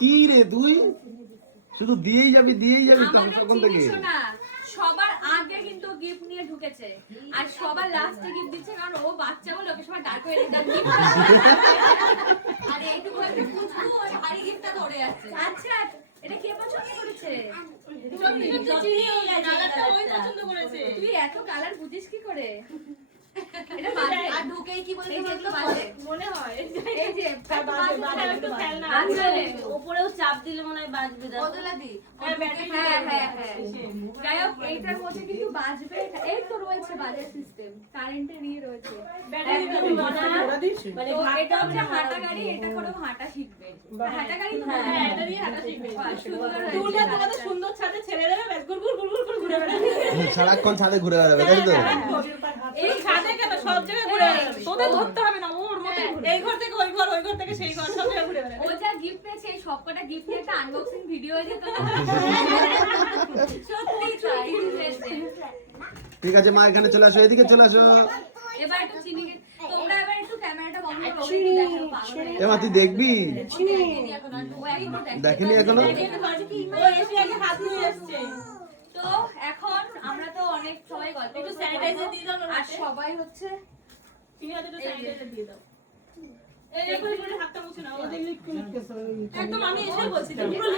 কি রে তুই শুধু দিয়েই যাবি তখন থেকে সবার আগে কিন্তু গিফট নিয়ে ঢুকেছে আর সবার লাস্টে গিফট দিচ্ছে কারণ ও বাচ্চা বলে ওকে সবাই দাঁড় করে রেখে আর এইটুকু একটা খুশবু ওর ভারী গিফটটা ধরে যাচ্ছে। আচ্ছা এটা কে পছন্দ করেছে? তুই এত কালার বুঝিস কি করে? এটা বাজে আর ঢুকেই কি বলে মনে হয় এই যে উপরেও চাপ দিলে মনে হয় বাজবে। বদলা দি হ্যাঁ যাই হোক এইটার মধ্যে কিন্তু বাজবে। এই তো রয়েছে বাজার সিস্টেম কারেন্টের নিয়ে রয়েছে মানে এটা হচ্ছে হাঁটা গাড়ি এটা করে হাঁটা শিখবে হাঁটা গাড়ি হ্যাঁ এটা দিয়ে হাঁটা শিখবে দুর্গা তোমাদের সুন্দর ছাদে ছেড়ে দেবে ব্যাস গুড় করে ঘুরে বেড়াবে সারাক্ষণ ছাদে ঘুরে বেড়াবে তাই তো এই ছাদে কেন সব জায়গায় ঘুরে বেড়াবে তোদের ধরতে হবে না ওর মতো এই ঘর থেকে ওই ঘর থেকে সেই ঘর সব জায়গায় ঘুরে বেড়াবে ও যা গিফট পেয়েছে এই সবকটা গিফট নিয়ে একটা আনবক্সিং ভিডিও হয়ে যেত সত্যি তাই ঠিক আছে মা এখানে চলে আসো এদিকে চলে আসো এবার একটু চিনি তোমরা এবার একটু ক্যামেরাটা বন্ধ করো এবার তুই দেখবি দেখেনি এখনো তো এখন আমরা তো অনেক সবাই গল্প একটু স্যানিটাইজার দিয়ে দাও আর সবাই হচ্ছে চিনি হাতে একটু স্যানিটাইজার দিয়ে দাও এই দেখো এই হাতটা মুছে নাও একদম আমি এসে বলছি পুরো